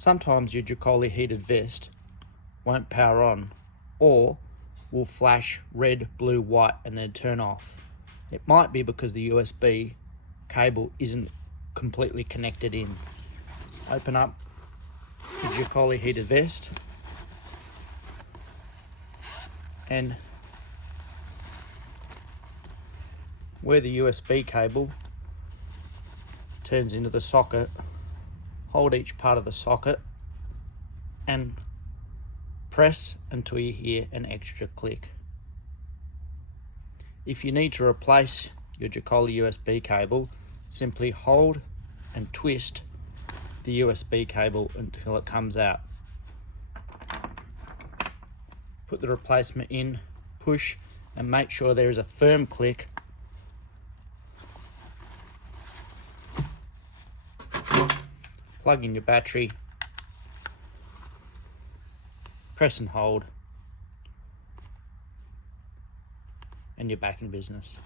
Sometimes your Jackoli heated vest won't power on, or will flash red, blue, white and then turn off. It might be because the USB cable isn't completely connected in. Open up the Jackoli heated vest and where the USB cable turns into the socket, hold each part of the socket and press until you hear an extra click. If you need to replace your Jackoli USB cable, simply hold and twist the USB cable until it comes out. Put the replacement in, push and make sure there is a firm click. Plug in your battery, press and hold, and you're back in business.